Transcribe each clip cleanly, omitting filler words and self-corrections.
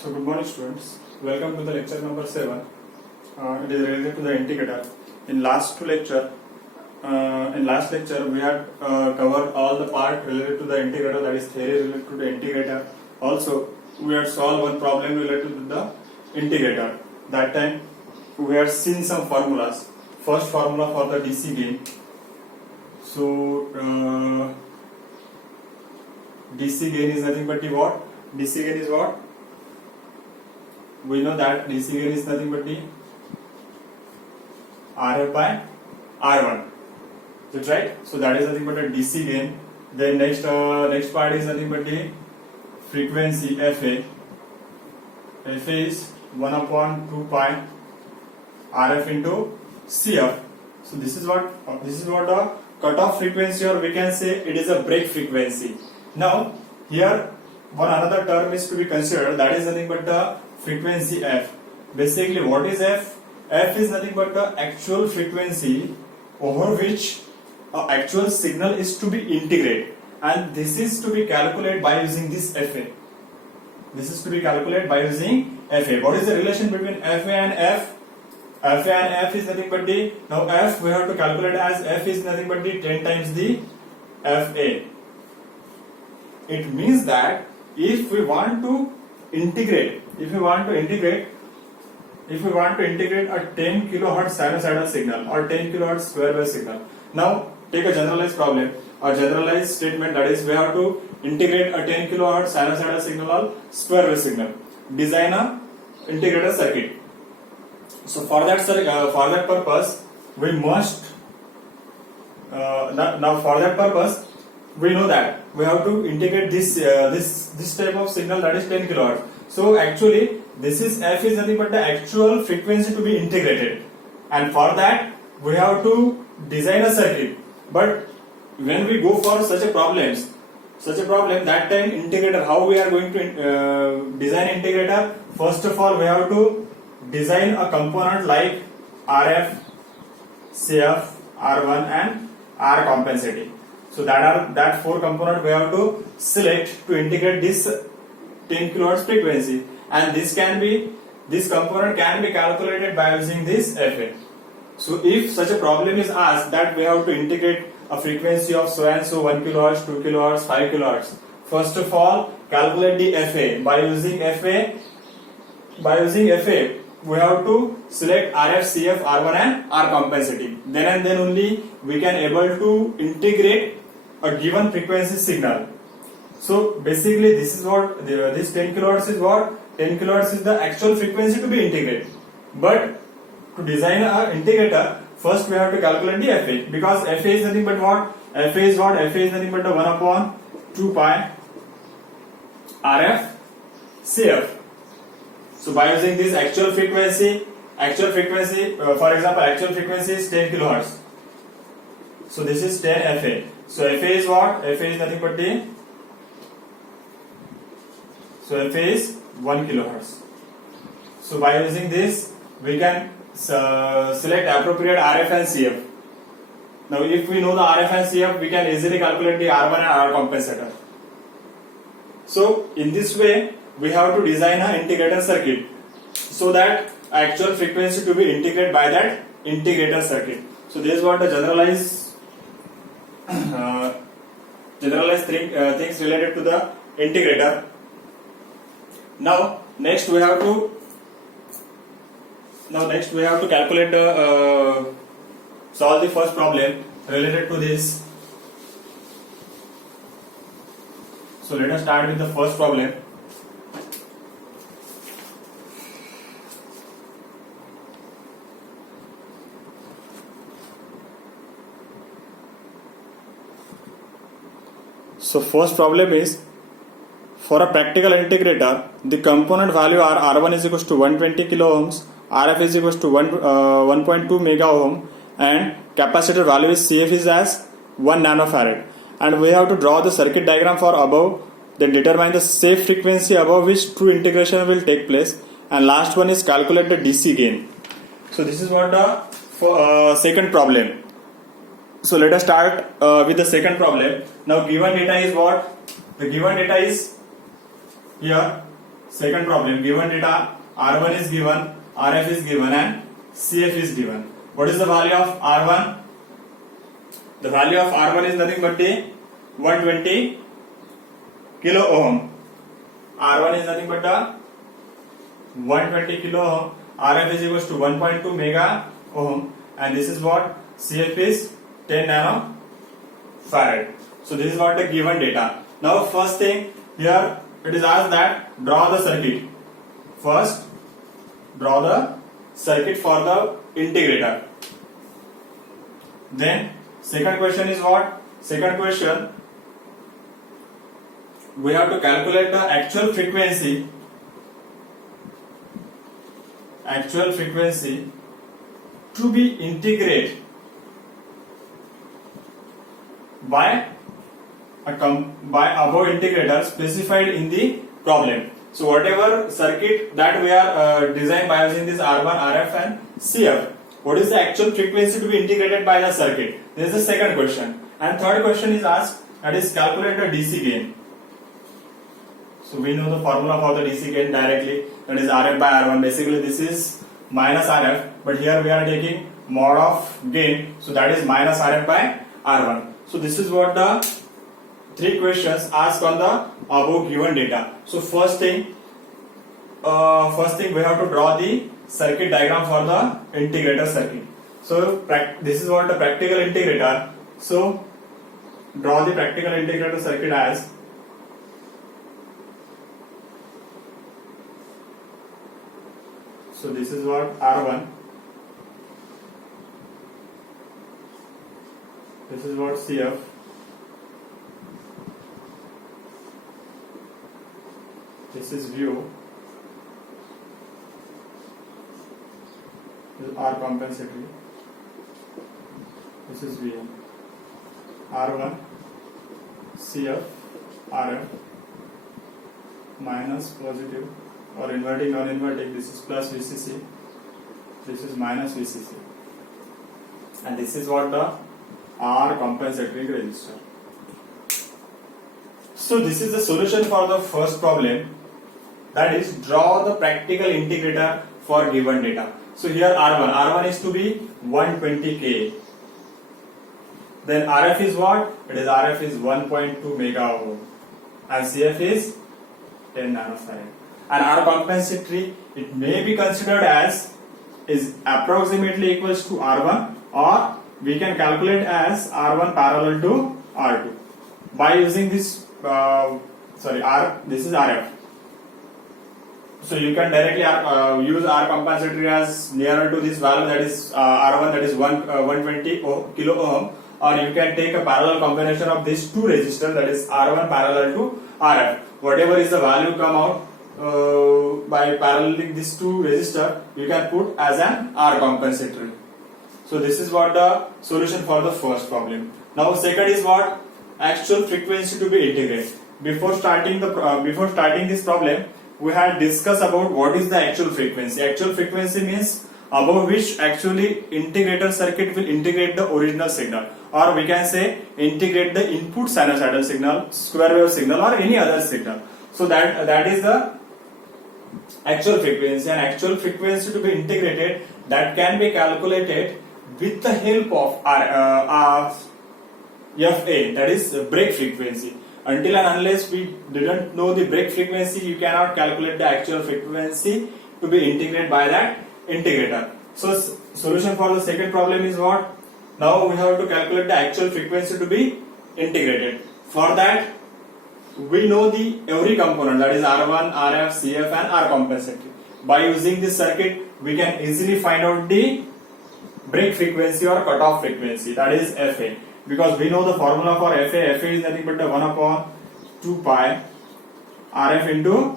So good morning students, welcome to the lecture number 7. It is related to the integrator. In last lecture we had covered all the part related to the integrator, that is theory related to the integrator. Also we had solved one problem related to the integrator. That time we had seen some formulas. First formula for the DC gain. So DC gain is nothing but the what? DC gain is what? We know that DC gain is nothing but the RF by R1. Is it right? So that is nothing but a DC gain. Then next part is nothing but the frequency FA. FA is 1 upon 2 pi RF into CF. So this is what the cutoff frequency, or we can say it is a break frequency. Now here one another term is to be considered, that is nothing but the frequency F. Basically what is F? F is nothing but the actual frequency over which actual signal is to be integrated, and this is to be calculated by using this FA. This is to be calculated by using FA. What is the relation between FA and F? FA and F is nothing but the, now F we have to calculate as F is nothing but the 10 times the FA. It means that if we want to integrate a 10 kilohertz sinusoidal signal or 10 kilohertz square wave signal. Now take a generalized problem or generalized statement, that is we have to integrate a 10 kilohertz sinusoidal signal or square wave signal. Design a integrated circuit. So for that purpose we must now for that purpose we know that we have to integrate this type of signal, that is 10 kilohertz. So actually this is F is nothing but the actual frequency to be integrated, and for that we have to design a circuit. But when we go for such a problem, that time integrator, how we are going to design integrator? First of all we have to design a component like RF, CF, R1 and R compensating. So that 4 component we have to select to integrate this 10 kilohertz frequency, and this component can be calculated by using this FA. So if such a problem is asked that we have to integrate a frequency of so and so 1 kilohertz, 2 kilohertz, 5 kilohertz, first of all calculate the FA. By using FA we have to select RF, CF, R1 and R compensating. Then and then only we can able to integrate a given frequency signal. So basically this is what this 10 kilohertz is what? 10 kilohertz is the actual frequency to be integrated. But to design an integrator, first we have to calculate the FA, because FA is nothing but what? FA is nothing but the 1 upon 2 pi RF CF. So by using this actual frequency, for example, actual frequency is 10 kilohertz. So this is 10 FA. So FA is what? FA is nothing but the, so FA is 1 kilohertz. So by using this we can select appropriate RF and CF. Now if we know the RF and CF, we can easily calculate the R1 and R compensator. So in this way we have to design an integrator circuit so that actual frequency to be integrated by that integrator circuit. So this is what the generalized things related to the integrator. Now next we have to calculate the solve the first problem related to this. So let us start with the first problem. So first problem is, for a practical integrator, the component value are R1 is equals to 120 kilo ohms, RF is equals to 1.2 mega ohm, and capacitor value is CF is as 1 nanofarad. And we have to draw the circuit diagram for above, then determine the safe frequency above which true integration will take place, and last one is calculate the DC gain. So this is what the second problem. So let us start with the second problem. Now given data is what? The given data is here second problem, given data, R1 is given, RF is given and CF is given. What is the value of R1? The value of R1 is nothing but the 120 kilo ohm. R1 is nothing but the 120 kilo ohm. RF is equals to 1.2 mega ohm, and this is what CF is 10 nanofarad. So this is what the given data. Now first thing here, it is asked that draw the circuit. First, draw the circuit for the integrator. Then second question is what? Second question, we have to calculate the actual frequency to be integrated by above integrator specified in the problem. So whatever circuit that we are designed by using this R1, RF and CF, what is the actual frequency to be integrated by the circuit? This is the second question. And third question is asked, that is calculate the DC gain. So we know the formula for the DC gain directly, that is RF by R1. Basically this is minus RF, but here we are taking mod of gain, so that is minus RF by R1. So this is what the three questions asked on the above given data. So first thing we have to draw the circuit diagram for the integrator circuit. So this is what the practical integrator. So draw the practical integrator circuit as so this is what R1, this is what CF, this is view, this is R compensatory, this is VM, R1, CF, RF, minus positive or inverting non-inverting, this is plus VCC, this is minus VCC, and this is what the R compensatory resistor. So this is the solution for the first problem, that is draw the practical integrator for given data. So here R1 is to be 120K. Then RF is what? It is RF is 1.2 mega ohm and CF is 10 nanofarad. And R compensatory, it may be considered as is approximately equals to R1, or we can calculate as R1 parallel to R2 by using this this is RF. So you can directly use R compensatory as nearer to this value, that is R1, that is 120 kilo ohm, or you can take a parallel combination of these two resistors, that is R1 parallel to RF. Whatever is the value come out by paralleling these two resistors, you can put as an R compensatory. So this is what the solution for the first problem. Now second is what? Actual frequency to be integrated. Before starting this problem, we had discussed about what is the actual frequency. Actual frequency means above which actually integrator circuit will integrate the original signal, or we can say integrate the input sinusoidal signal, square wave signal, or any other signal. So that is the actual frequency, and actual frequency to be integrated, that can be calculated with the help of FA, that is break frequency. Until and unless we didn't know the break frequency, you cannot calculate the actual frequency to be integrated by that integrator. So solution for the second problem is what? Now we have to calculate the actual frequency to be integrated. For that, we know the every component, that is R1, RF, CF and R compensatory. By using this circuit, we can easily find out the break frequency or cutoff frequency, that is FA. Because we know the formula for FA. FA is nothing but 1 upon 2 pi RF into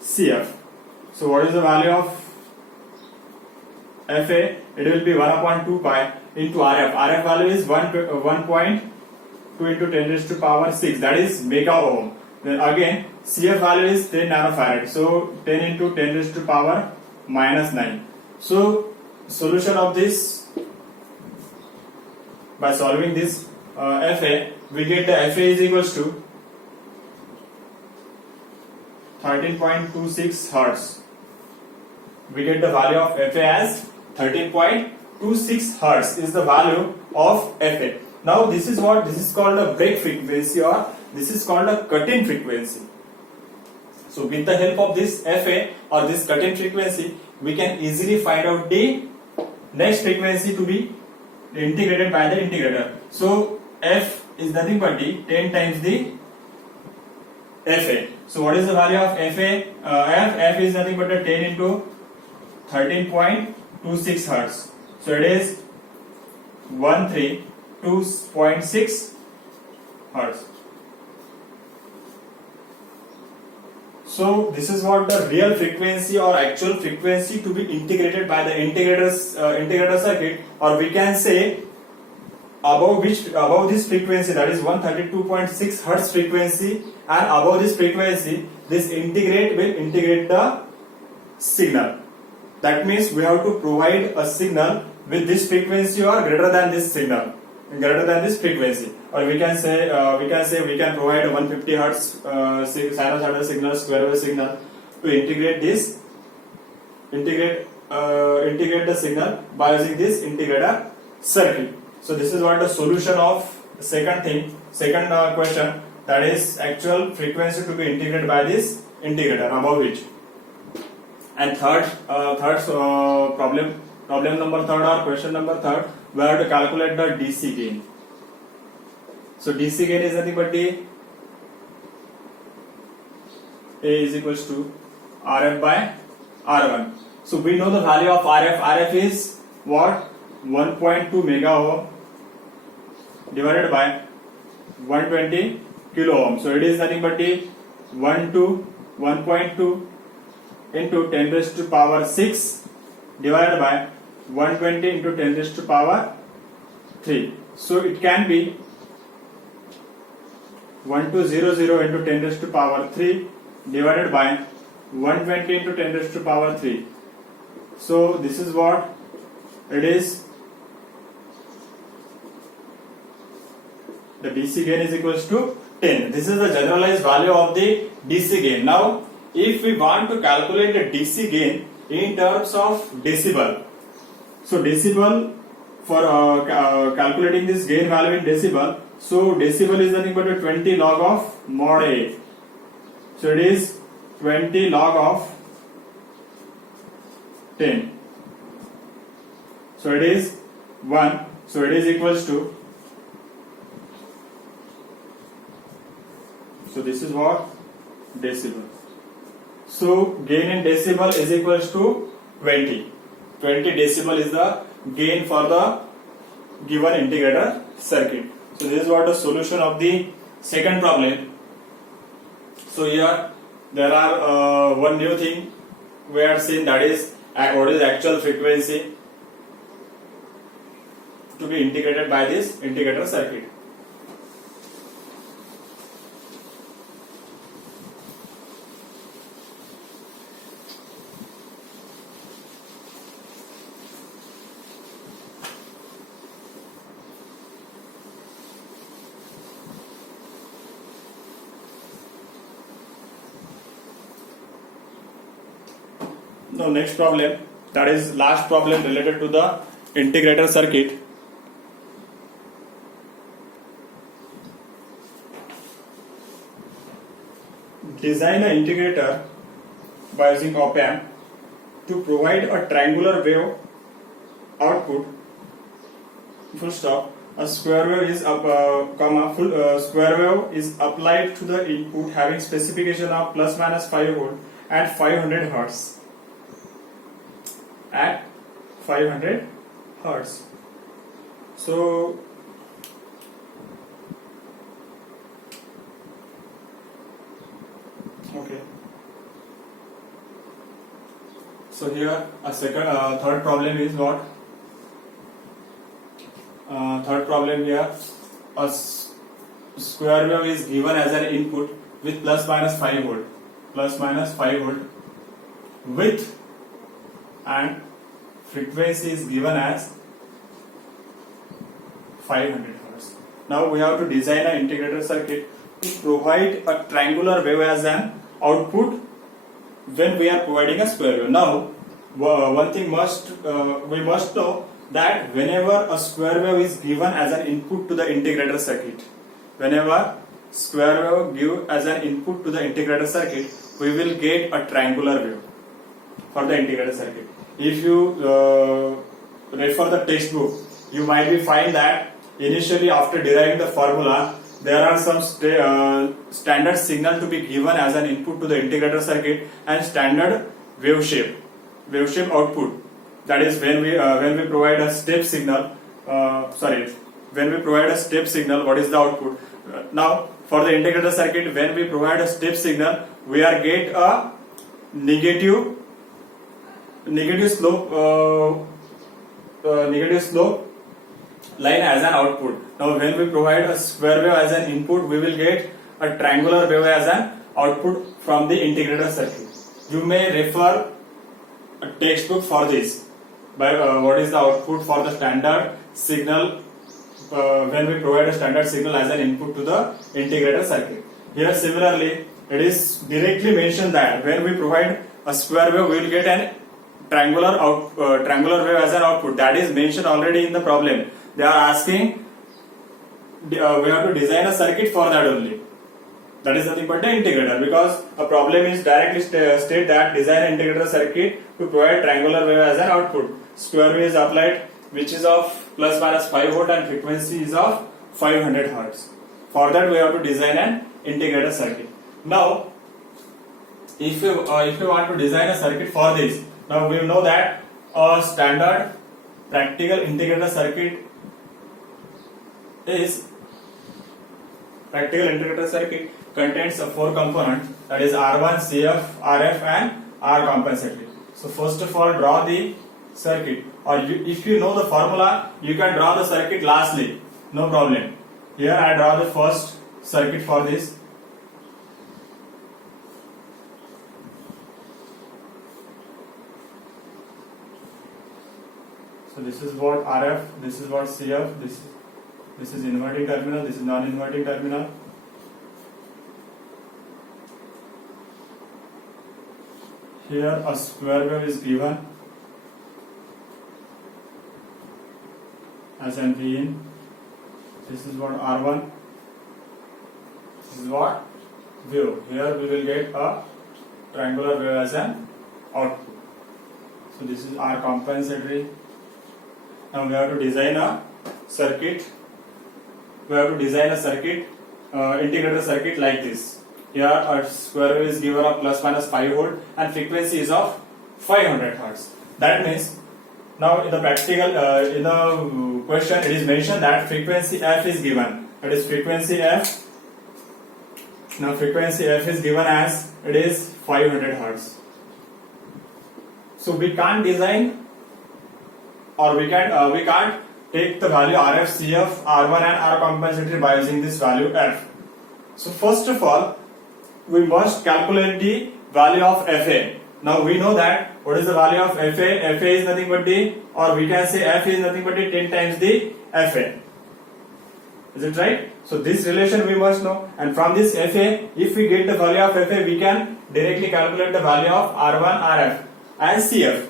CF. So what is the value of FA? It will be 1 upon 2 pi into RF. RF value is 1.2 into 10 raised to power 6, that is mega ohm. Then again CF value is 10 nanofarad. So 10 into 10 raised to power minus 9. So solution of this, by solving this FA, we get the FA is equals to 13.26 hertz. We get the value of FA as 13.26 hertz is the value of FA. Now this is called a break frequency, or this is called a cut-in frequency. So with the help of this FA or this cut-in frequency, we can easily find out the next frequency to be integrated by the integrator. So F is nothing but the 10 times the FA. So what is the value of FA? F is nothing but a 10 into 13.26 hertz. So it is 132.6 hertz. So this is what the real frequency or actual frequency to be integrated by the integrator circuit, or we can say above this frequency, that is 132.6 hertz frequency, and above this frequency this integrate will integrate the signal. That means we have to provide a signal with this frequency or greater than this signal, greater than this frequency, or we can say we can provide a 150 hertz sinusoidal signal, square wave signal, to integrate the signal by using this integrator circuit. So this is what the solution of second question, that is actual frequency to be integrated by this integrator above which. And third problem number third, or question number third, we have to calculate the DC gain. So DC gain is nothing but the A is equals to RF by R1. So we know the value of RF. RF is what? 1.2 mega ohm divided by 120 kilo ohm. So it is nothing but the 1.2 into 10 raised to power 6 divided by 120 into 10 raised to power 3. So it can be 1200 into 10 raised to power 3 divided by 120 into 10 raised to power 3. So this is what it is. The DC gain is equals to 10. This is the generalized value of the DC gain. Now if we want to calculate the DC gain in terms of decibel, so decibel, for calculating this gain value in decibel, so decibel is nothing but a 20 log of mod A. So it is 20 log of 10. So it is 1. So it is equals to, so this is what? Decibel. So gain in decibel is equals to 20. 20 decibel is the gain for the given integrator circuit. So this is what the solution of the second problem. So here there are one new thing we are seeing, that is what is actual frequency to be integrated by this integrator circuit. Now next problem, that is last problem related to the integrator circuit. Design an integrator by using op amp to provide a triangular wave output. Full stop. A square wave is square wave is applied to the input having specification of plus minus 5 volt at 500 hertz. At 500 hertz. So okay. So here a third problem is what? Third problem here, a square wave is given as an input with plus minus 5 volt, with, and frequency is given as 500 hertz. Now we have to design an integrator circuit to provide a triangular wave as an output when we are providing a square wave. Now, one thing we must know that whenever a square wave is given as an input to the integrator circuit, whenever square wave give as an input to the integrator circuit, we will get a triangular wave for the integrator circuit. If you refer the textbook, you might be find that initially after deriving the formula, there are some standard signal to be given as an input to the integrator circuit and standard wave shape output. That is when we provide a step signal. When we provide a step signal, what is the output? Now for the integrator circuit, when we provide a step signal, we are get a negative slope line as an output. Now when we provide a square wave as an input, we will get a triangular wave as an output from the integrator circuit. You may refer a textbook for this. By what is the output for the standard signal when we provide a standard signal as an input to the integrator circuit. Here similarly, it is directly mentioned that when we provide a square wave, we will get an triangular wave as an output. That is mentioned already in the problem. They are asking we have to design a circuit for that only. That is nothing but the integrator, because a problem is directly state that design an integrator circuit to provide triangular wave as an output. Square wave is applied, which is of plus minus 5 volt and frequency is of 500 hertz. For that we have to design an integrator circuit. Now, if you want to design a circuit for this, now we know that a standard practical integrator circuit contains 4 components, that is R1, CF, RF and R compensatory. So first of all, draw the circuit, or if you know the formula, you can draw the circuit lastly, no problem. Here I draw the first circuit for this. So this is what RF, this is what CF, this is inverting terminal, this is non-inverting terminal. Here a square wave is given as an Vin. This is what R1. This is what wave. Here we will get a triangular wave as an output. So this is R compensatory. Now we have to design a circuit. Integrator circuit like this. Here a square wave is given of plus minus 5 volt and frequency is of 500 hertz. That means now in the practical in the question it is mentioned that frequency f is given. That is frequency f. Now frequency f is given as it is 500 hertz. So we can't design, or we can't take the value RF, CF, R1 and R compensatory by using this value f. So first of all, we must calculate the value of FA. Now we know that what is the value of FA? FA is nothing but the, or we can say F is nothing but the 10 times the FA. Is it right? So this relation we must know, and from this FA, if we get the value of FA, we can directly calculate the value of R1, RF and CF,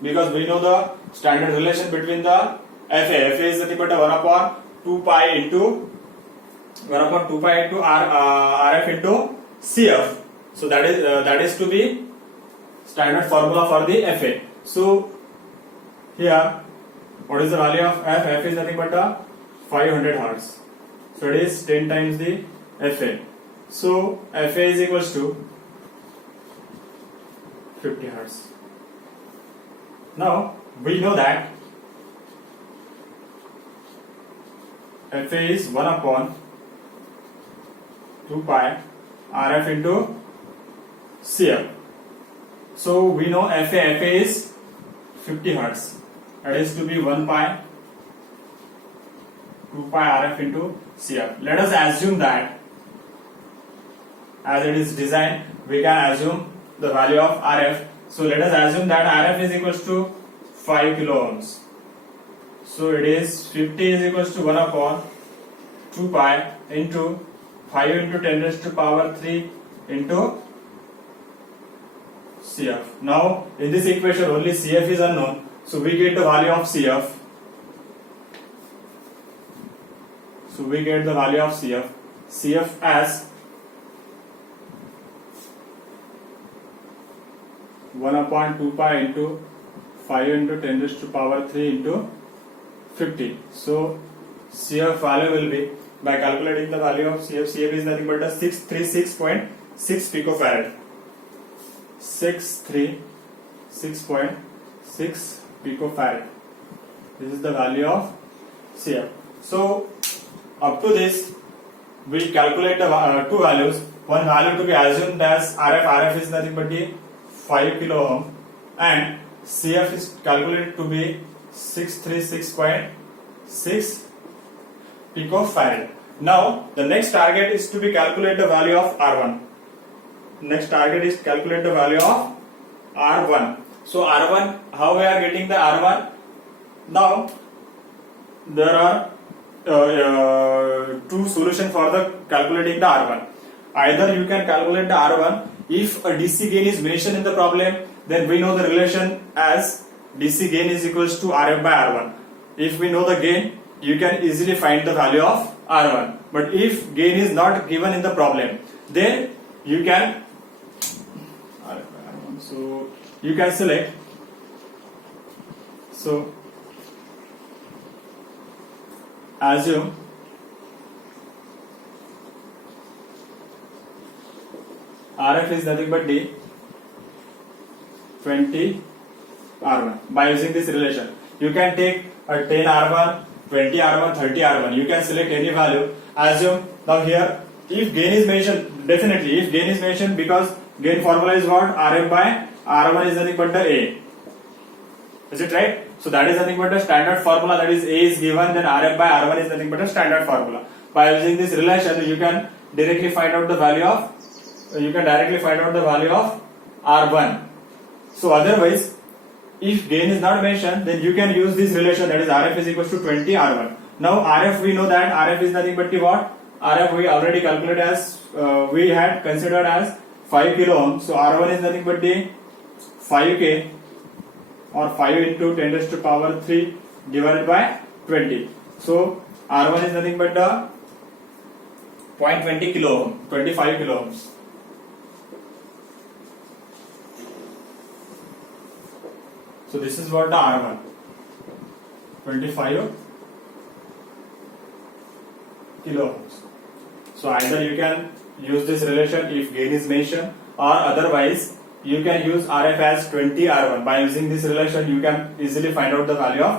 because we know the standard relation between the FA. FA is nothing but 1 upon 2 pi into RF into CF. So that is to be standard formula for the FA. So here, what is the value of F? F is nothing but 500 hertz. So it is 10 times the FA. So FA is equals to 50 hertz. Now we know that FA is 1 upon 2 pi RF into CF. So we know FA is 50 hertz. That is to be 1 pi 2 pi RF into CF. Let us assume that as it is designed, we can assume the value of RF. So let us assume that RF is equals to 5 kilo ohms. So it is 50 is equals to 1 upon 2 pi into 5 into 10 raised to power 3 into CF. Now in this equation only CF is unknown, so we get the value of CF. So we get the value of CF. CF as 1/2 pi into 5 into 10 raised to power 3 into 50. So CF value will be, by calculating the value of CF, CF is nothing but a 636.6 picofarad. 636.6 picofarad. This is the value of CF. So up to this, we calculate the two values. One value to be assumed as RF. RF is nothing but the 5 kilo ohm, and CF is calculated to be 636.6 picofarad. Now the next target is to be calculate the value of R1. Next target is calculate the value of R1. So R1, how we are getting the R1? Now there are two solutions for the calculating the R1. Either you can calculate the R1 if a DC gain is mentioned in the problem, then we know the relation as DC gain is equals to RF by R1. If we know the gain, you can easily find the value of R1. But if gain is not given in the problem, then you can select. So assume RF is nothing but the 20 R1. By using this relation, you can take a 10 R1, 20 R1, 30 R1. You can select any value. Assume now here, if gain is mentioned, definitely if gain is mentioned, because gain formula is what? RF by R1 is nothing but the A. Is it right? So that is nothing but a standard formula, that is A is given, then RF by R1 is nothing but a standard formula. By using this relation, you can directly find out the value of R1. So otherwise, if gain is not mentioned, then you can use this relation, that is RF is equals to 20 R1. Now RF, we know that RF is nothing but the what? RF we already calculated as, we had considered as 5 kilo ohm. So R1 is nothing but the 5K, or 5 into 10 raised to power 3 divided by 20. So R1 is nothing but the 0.20 kilo ohm, 25 kilo ohms. So this is what the R1, 25 kilo ohms. So either you can use this relation if gain is mentioned, or otherwise you can use RF as 20 R1. By using this relation, you can easily find out the value of